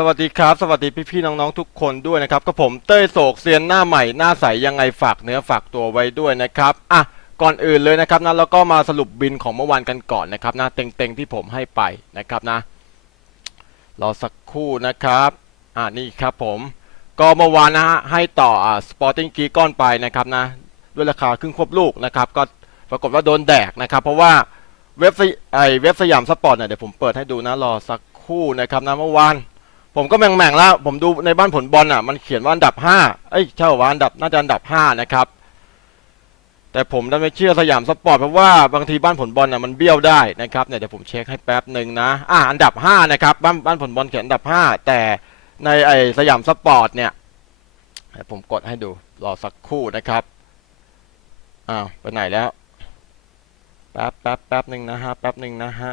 สวัสดีครับ สวัสดีพี่ๆน้องๆทุกคนด้วยนะครับก็ผมเต้ยโศกเซียนหน้าใหม่หน้าใสยังไงฝากเนื้อฝากตัวไว้ด้วยนะครับอะก่อนอื่นเลยนะครับนะแล้วก็มาสรุปบินของเมื่อวานกันก่อนนะครับนะเต็งๆที่ผมให้ไปนะครับนะรอสักครู่นะครับอ่านี่ครับผมก็เมื่อวานนะฮะให้ต่ออ่าสปอร์ติ้งกีก้อนไปนะครับนะด้วยราคาครึ่งควบลูกนะครับก็ปรากฏว่าโดนแดกนะครับ เพราะว่าเว็บสยไอเว็บสยามสปอร์ตเนี่ยเดี๋ยวผมเปิดให้ดูนะรอสักครู่นะครับนะเมื่อวาน ผมก็แม่งๆแล้ว ผมดูในบ้านผลบอลอะ มันเขียนว่าอันดับห้าเอ้ยใช่ว่าอันดับน่าจะอันดับห้านะครับ แต่ผมดันไม่เชื่อสยามสปอร์ตเพราะว่าบางทีบ้านผลบอลอะมันเบี้ยวได้นะครับเนี่ยเดี๋ยวผมเช็คให้แป๊บหนึ่งนะอ่าอันดับห้านะครับบ้านบ้านผลบอลเขียนอันดับห้าแต่ในไอสยามสปอร์ตเนี่ยผมกดให้ดูรอสักครู่นะครับอ้าวไปไหนแล้วแป๊บแป๊บแป๊บหนึ่งนะฮะแป๊บหนึ่งนะฮะ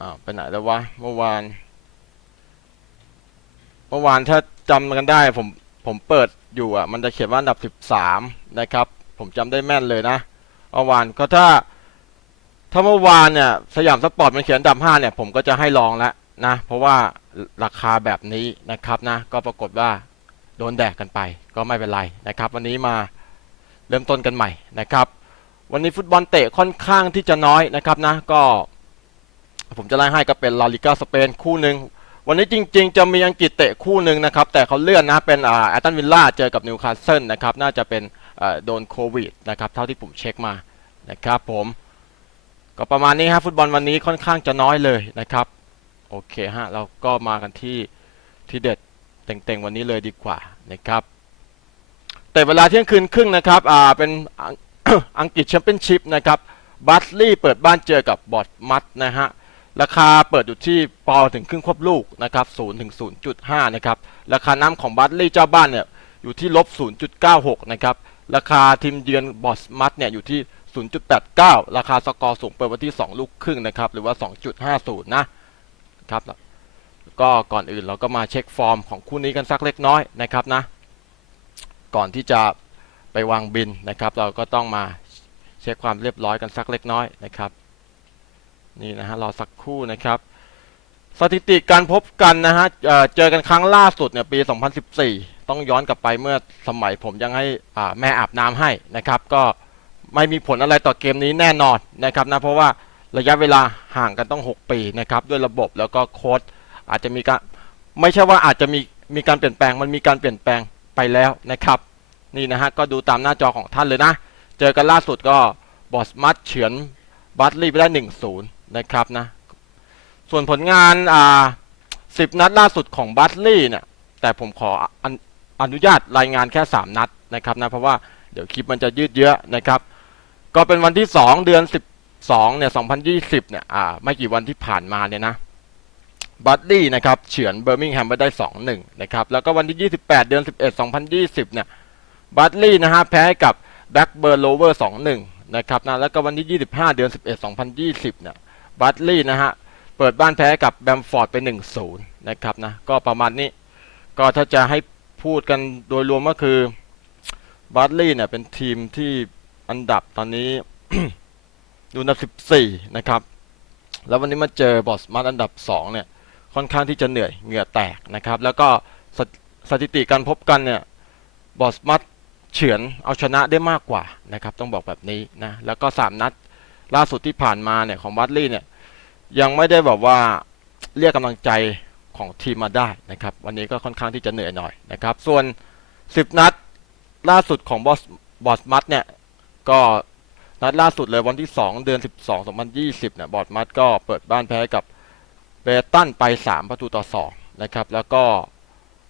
อ้าวไปไหนแล้ววะเมื่อวาน เมื่อวานถ้าจำกันได้ผมผมเปิดอยู่อะ มันจะเขียนว่าอันดับสิบสามนะครับ ผมจำได้แม่นเลยนะเมื่อวานก็ถ้า ถ้าเมื่อวานเนี่ยสยามสปอร์ตมันเขียนอันดับห้าเนี่ย ผมก็จะให้ลองแล้วนะ เพราะว่าราคาแบบนี้นะครับนะ ก็ปรากฏว่าโดนแดกกันไป ก็ไม่เป็นไรนะครับ วันนี้มาเริ่มต้นกันใหม่นะครับ วันนี้ฟุตบอลเตะค่อนข้างที่จะน้อยนะครับนะ ก็ ผมจะไล่ให้ก็เป็นลาลิกาสเปนคู่หนึ่งวันนี้จริง ๆ จะมีอังกฤษเตะคู่หนึ่งนะครับ แต่เขาเลื่อนนะเป็นอ่าแอตตันวิลล่าเจอกับนิวคาสเซิลนะครับ น่าจะเป็นอ่าโดนโควิดนะครับ เท่าที่ผมเช็คมานะครับผมก็ประมาณนี้ฮะฟุตบอลวันนี้ค่อนข้างจะน้อยเลยนะครับ โอเคฮะเราก็มากันที่ที่เด็ดเต็งๆวันนี้เลยดีกว่านะครับ แต่เวลาเที่ยงคืนครึ่งนะครับอ่าเป็นอังกฤษแชมเปี้ยนชิพนะครับบัตลี่เปิดบ้านเจอกับบอดมัดนะฮะ ราคาเปิดอยู่ที่ปอถึงครึ่งควบลูกนะครับ0ถึง0.5 นะครับ ราคาน้ำของบัตลี่เจ้าบ้านเนี่ยอยู่ที่ลบ 0.96 นะครับ ราคาทีมเยือนบอร์มัดเนี่ยอยู่ที่ 0.89 ราคาสกอร์สูงเปิดไว้ที่ 2 ลูกครึ่งนะครับ หรือว่า 2.50 นะครับ ก็ก่อนอื่นเราก็มาเช็คฟอร์มของคู่นี้กันสักเล็กน้อยนะครับนะ ก่อนที่จะไปวางบินนะครับ เราก็ต้องมาเช็คความเรียบร้อยกันสักเล็กน้อยนะครับ นี่นะฮะรอสักครู่นะครับ สถิติการพบกันนะฮะเเจอกันครั้งล่าสุดเนี่ยปี 2014 ต้องย้อนกลับไปเมื่อสมัยผมยังให้แม่อาบน้ำให้นะครับ ก็ไม่มีผลอะไรต่อเกมนี้แน่นอนนะครับนะเพราะว่าระยะเวลาห่างกันต้อง 6 ปีนะครับด้วยระบบแล้วก็โค้ดอาจจะมีการไม่ใช่ว่าอาจจะมีมีการเปลี่ยนแปลงมันมีการเปลี่ยนแปลงไปแล้วนะครับ นี่นะฮะก็ดูตามหน้าจอของท่านเลยนะ เจอกันล่าสุดก็บอสมัดเฉือนบัตลี่ไปได้1-0 นะครับนะ ส่วนผลงานอ่า10นัดล่าสุดของบัตลี่เนี่ยแต่ผมขออนุอนุญาตรายงานแค่ 3 นัดนะครับนะเพราะว่าเดี๋ยวคลิปมันจะยืดเยอะนะครับ ก็เป็นวันที่ 2 เดือน 12เนี่ย2020เนี่ยอ่าไม่กี่วันที่ผ่านมาเนี่ยนะบัตลี่นะครับเฉือนเบอร์มิงแฮมไปได้ 2-1นะครับแล้วก็วันที่ 28 เดือน 11 2020เนี่ยบัตลี่นะฮะแพ้ให้กับแบ็กเบอร์โลเวอร์สองหนึ่งนะครับนะแล้วก็วันที่ 25 เดือน 11 2020เนี่ย บัตลี่นะฮะ เปิดบ้านแพ้กับแบมฟอร์ดไป 1-0 นะครับนะ ก็ประมาณนี้ ก็ถ้าจะให้พูดกันโดยรวมก็คือบัตลี่เนี่ยเป็นทีมที่อันดับตอนนี้ดูอันดับ 14 นะครับ แล้ววันนี้มาเจอบอสมาร์อันดับ 2 เนี่ย ค่อนข้างที่จะเหนื่อยเหงื่อแตกนะครับ แล้วก็สถสถิติการพบกันเนี่ยบอสมัดเฉือนเอาชนะได้มากกว่านะครับ ต้องบอกแบบนี้นะ แล้วก็ 3 นัด ล่าสุดที่ผ่านมาเนี่ยของบัตลี่เนี่ยยังไม่ได้แบบว่าเรียกกำลังใจของทีมมาได้นะครับ วันนี้ก็ค่อนข้างที่จะเหนื่อยหน่อยนะครับ ส่วน 10 นัดล่าสุดของบอสบอสมัดเนี่ยก็นัดล่าสุดเลยวันที่ 2 เดือน 12 2020เนี่ยบอสมัดก็เปิดบ้านแพ้กับเบตันไป 3 ประตูต่อ2นะครับแล้วก็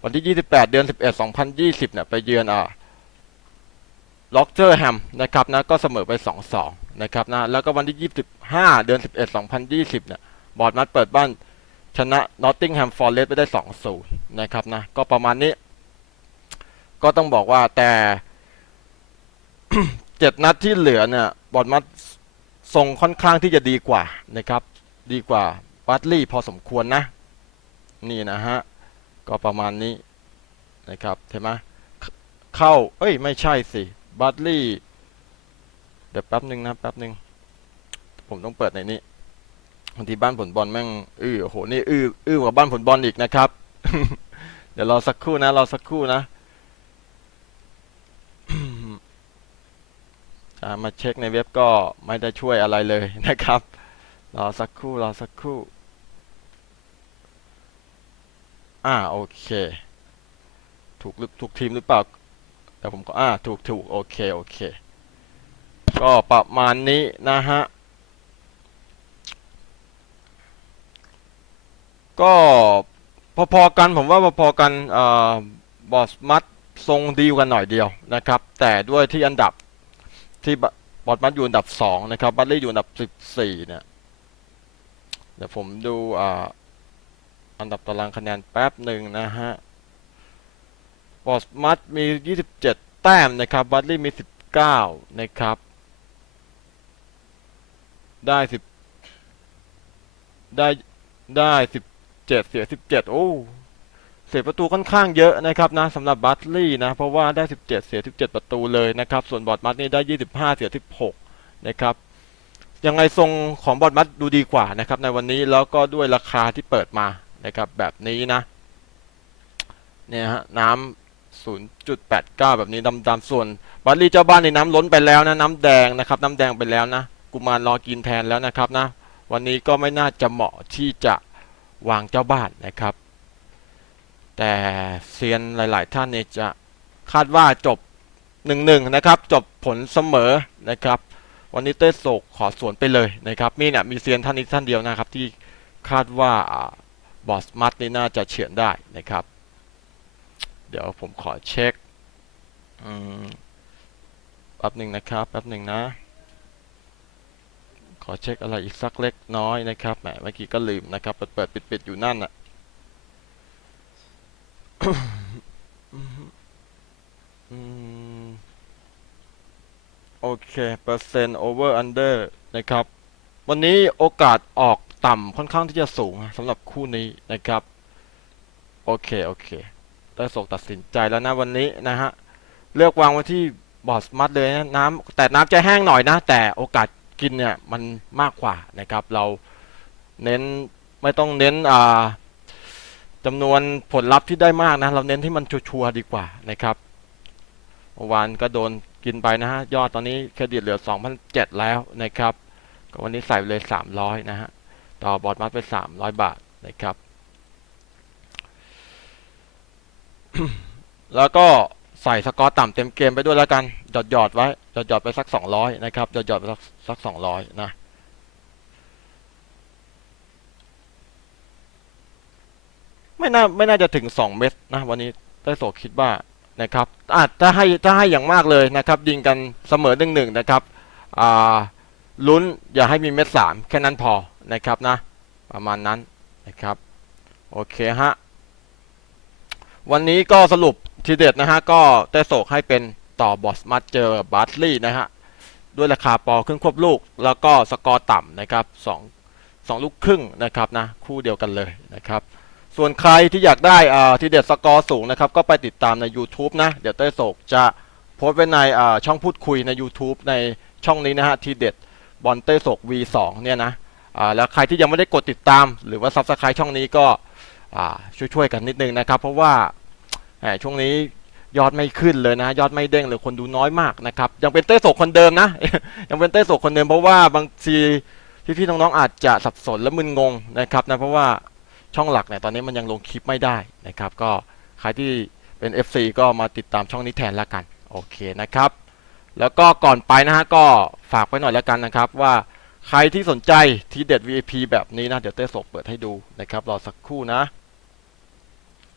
วันที่ 28 เดือน 11 2020เนี่ยไปเยือนอ่าล็อกเจอร์แฮมนะครับนะก็เสมอไป 2-2 นะครับนะแล้วก็วันที่ 25 เดือน 11 2020เนี่ยบอร์ดมัดเปิดบ้านชนะนอตติงแฮมฟอร์เรสไปได้ 2-0 นะครับนะ ก็ประมาณนี้ ก็ต้องบอกว่าแต่เจ็ดนัดที่เหลือเนี่ยบอร์ดมัดทรงค่อนข้างที่จะดีกว่านะครับ ดีกว่าบัตลี่พอสมควรนะ นี่นะฮะ ก็ประมาณนี้นะครับใช่ไหมเข้า เอ้ย ไม่ใช่สิบัตลี่ เดี๋ยวแป๊บหนึ่งนะแป๊บหนึ่งผมต้องเปิดในนี้บางทีบ้านผลบอลแม่งอื้อโอ้โหนี่อื้ออื้อกว่าบ้านผลบอลอีกนะครับ เดี๋ยวรอสักครู่นะรอสักครู่นะมาเช็คในเว็บก็ไม่ได้ช่วยอะไรเลยนะครับ รอสักครู่รอสักครู่ อ่าโอเค ถูกหรือถูกทีมหรือเปล่า แต่ผมก็อ่าถูกถูกโอเคโอเค ก็ประมาณนี้นะฮะ ก็พอๆกันผมว่าพอๆกันอบอสมัดทรงดีกว่าหน่อยเดียวนะครับ แต่ด้วยที่อันดับที่บอสมัดอยู่อันดับสองนะครับบัตลี่อยู่อันดับสิบสี่เนี่ย เดี๋ยวผมดูอ,อันดับตารางคะแนนแป๊บหนึ่งนะฮะบอสมัดมียี่สิบเจ็ดแต้มนะครับบัตลี่มีสิบเก้านะครับ ได้สิบได้ได้สิบเจ็ดเสียสิบเจ็ดโอ้เสียประตูค่อนข้างเยอะนะครับนะสำหรับบัตลี่นะ เพราะว่าได้สิบเจ็ดเสียสิบเจ็ดประตูเลยนะครับ ส่วนบอดมัดนี่ได้ยี่สิบห้าเสียสิบหกนะครับยังไงทรงของบอดมัดดูดีกว่านะครับ ในวันนี้แล้วก็ด้วยราคาที่เปิดมานะครับ แบบนี้นะเนี่ยฮะน้ำศูนย์จุดแปดเก้าแบบนี้ดำๆส่วนบัตลี่เจ้าบ้านในน้ำล้นไปแล้วนะน้ำแดงนะครับ น้ำแดงไปแล้วนะ กุมารรอกินแทนแล้วนะครับนะ วันนี้ก็ไม่น่าจะเหมาะที่จะวางเจ้าบ้านนะครับ แต่เซียนหลาย ๆ ท่านเนี่ยจะคาดว่าจบหนึ่งหนึ่งนะครับ จบผลเสมอนะครับ วันนี้เต้โศกขอสวนไปเลยนะครับ มีเนี่ยมีเซียนท่านนี้ท่านเดียวนะครับ ที่คาดว่าบอสมัตนี่น่าจะเฉือนได้นะครับ เดี๋ยวผมขอเช็คอืมแป๊บหนึ่งนะครับแป๊บหนึ่งนะ ขอเช็คอะไรอีกสักเล็กน้อยนะครับแหมเมื่อกี้ก็ลืมนะครับเปิดเปิดปิดปิดอยู่นั่นอะโอเค เปอร์เซ็นต์ over under นะครับ วันนี้โอกาสออกต่ำค่อนข้างที่จะสูงสำหรับคู่นี้นะครับ โอเค โอเค ได้ส่งตัดสินใจแล้วนะวันนี้นะฮะ เลือกวางไว้ที่บอร์ดสมัตเลยนะน้ำแต่น้ำจะแห้งหน่อยนะ แต่โอกาส กินเนี่ยมันมากกว่านะครับ เราเน้นไม่ต้องเน้นอ่าจำนวนผลลัพธ์ที่ได้มากนะ เราเน้นที่มันชัวร์ดีกว่านะครับเมื่อวานก็โดนกินไปนะฮะ ยอดตอนนี้เครดิตเหลือ 2,007 แล้วนะครับ ก็วันนี้ใส่ไปเลย 300 นะฮะ ต่อบอร์ดมัดไป 300 บาทนะครับ แล้วก็ ใส่สกอร์ต่ำเต็มเกมไปด้วยแล้วกันหยอดหยอดไว้หยอดหยอดไปสัก200นะครับหยอดหยอดไปสักสัก200นะไม่น่าไม่น่าจะถึง2เม็ดนะวันนี้ได้โสคิดว่านะครับอาจถ้าให้ถ้าให้อย่างมากเลยนะครับ ยิงกันเสมอหนึ่งหนึ่งนะครับอ่าลุ้นอย่าให้มีเม็ดสามแค่นั้นพอนะครับนะ ประมาณนั้นนะครับ โอเคฮะวันนี้ก็สรุป ทีเด็ดนะฮะก็ได้โศกให้เป็นต่อบอสมาเจอบาร์ตลี่นะฮะด้วยราคาปอครึ่งควบลูก แล้วก็สกอร์ต่ำนะครับสองสองลูกครึ่งนะครับนะคู่เดียวกันเลยนะครับ ส่วนใครที่อยากได้อ่าทีเด็ดสกอร์สูงนะครับ ก็ไปติดตามใน YouTube นะ เดี๋ยวเต้โศกจะโพสต์ไว้ในอ่าช่องพูดคุยใน YouTube ในช่องนี้นะฮะทีเด็ดบอลเต้โศก V2 เนี่ยนะอ่าแล้วใครที่ยังไม่ได้กดติดตาม หรือว่าซับสไครต์ช่องนี้ก็อ่าช่วยๆกันนิดนึงนะครับ เพราะว่า ช่วงนี้ยอดไม่ขึ้นเลยนะ ยอดไม่เด้งเลยคนดูน้อยมากนะครับ ยังเป็นเต้โศกคนเดิมนะ ยังเป็นเต้โศกคนเดิมเพราะว่าบางทีพี่ๆน้องๆอาจจะสับสนและมึนงงนะครับนะเพราะว่าช่องหลักเนี่ยตอนนี้มันยังลงคลิปไม่ได้นะครับ ก็ใครที่เป็น FC ก็มาติดตามช่องนี้แทนละกันโอเคนะครับ แล้วก็ก่อนไปนะฮะก็ฝากไว้หน่อยแล้วกันนะครับ ว่าใครที่สนใจทีเด็ด VIP แบบนี้นะเดี๋ยวเต้ส่งเปิดให้ดูนะครับรอสักครู่นะ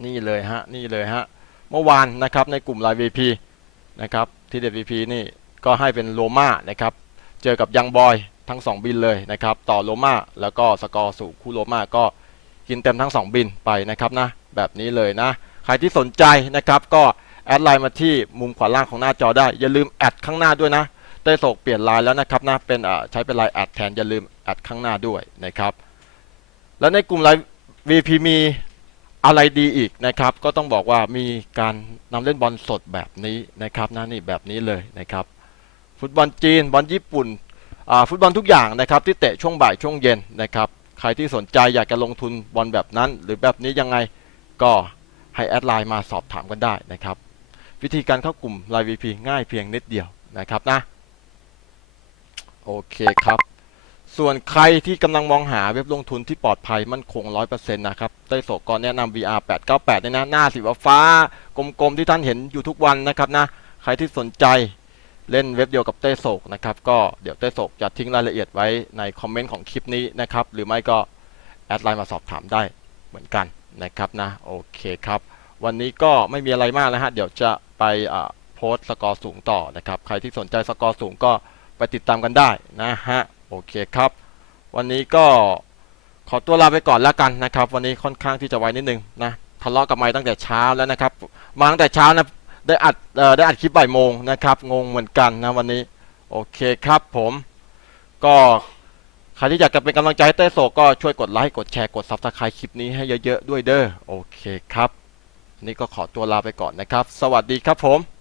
นี่เลยฮะนี่เลยฮะ เมื่อวานนะครับในกลุ่มไลน์ VIP นะครับที่เด็ด VP นี่ก็ให้เป็นโลมานะครับเจอกับยังบอยทั้ง 2 บินเลยนะครับต่อโลมาแล้วก็สกอร์สู่คู่โลมาก็กินเต็มทั้ง 2 บินไปนะครับนะแบบนี้เลยนะ ใครที่สนใจนะครับก็แอดไลน์มาที่มุมขวาล่างของหน้าจอได้ อย่าลืมแอดข้างหน้าด้วยนะเต้โศกเปลี่ยนไลน์แล้วนะครับนะเป็นอ่าใช้เป็นไลน์แอดแทนอย่าลืมแอดข้างหน้าด้วยนะครับแล้วในกลุ่มไลน์ VP มี อะไรดีอีกนะครับ ก็ต้องบอกว่ามีการนำเล่นบอลสดแบบนี้นะครับนะนี่แบบนี้เลยนะครับ ฟุตบอลจีนบอลญี่ปุ่นฟุตบอลทุกอย่างนะครับ ที่เตะช่วงบ่ายช่วงเย็นนะครับ ใครที่สนใจอยากจะลงทุนบอลแบบนั้น หรือแบบนี้ยังไงก็ให้แอดไลน์มาสอบถามกันได้นะครับ วิธีการเข้ากลุ่ม Line VP ง่ายเพียงนิดเดียวนะครับนะ โอเคครับ ส่วนใครที่กำลังมองหาเว็บลงทุนที่ปลอดภัยมั่นคง 100%นะครับไต้โสกรแนะนำ VR 898เนี่ยนะ หน้าสีฟ้ากลมๆ ที่ท่านเห็นอยู่ทุกวันนะครับนะ ใครที่สนใจเล่นเว็บเดียวกับเต้โศกนะครับ ก็เดี๋ยวเต้โศกจะทิ้งรายละเอียดไว้ในคอมเมนต์ของคลิปนี้นะครับ หรือไม่ก็แอดไลน์มาสอบถามได้เหมือนกันนะครับนะ โอเคครับ วันนี้ก็ไม่มีอะไรมากแล้วฮะ เดี๋ยวจะไปโพสต์สกอร์สูงต่อนะครับ ใครที่สนใจสกอร์สูงก็ไปติดตามกันได้นะฮะ โอเคครับ วันนี้ก็ขอตัวลาไปก่อนแล้วกันนะครับ วันนี้ค่อนข้างที่จะไวนิดนึงนะทะเลาะกับไม้ตั้งแต่เช้าแล้วนะครับ มาตั้งแต่เช้านะได้อัดได้อัดคลิปบ่ายโมงนะครับ งงเหมือนกันนะวันนี้ โอเคครับผม ก็ใครที่อยากจะเป็นกำลังใจให้เต้โซก็ช่วยกดไลค์กดแชร์กดซับสไครต์คลิปนี้ให้เยอะๆด้วยเด้อโอเคครับนนี้ก็ขอตัวลาไปก่อนนะครับ สวัสดีครับผม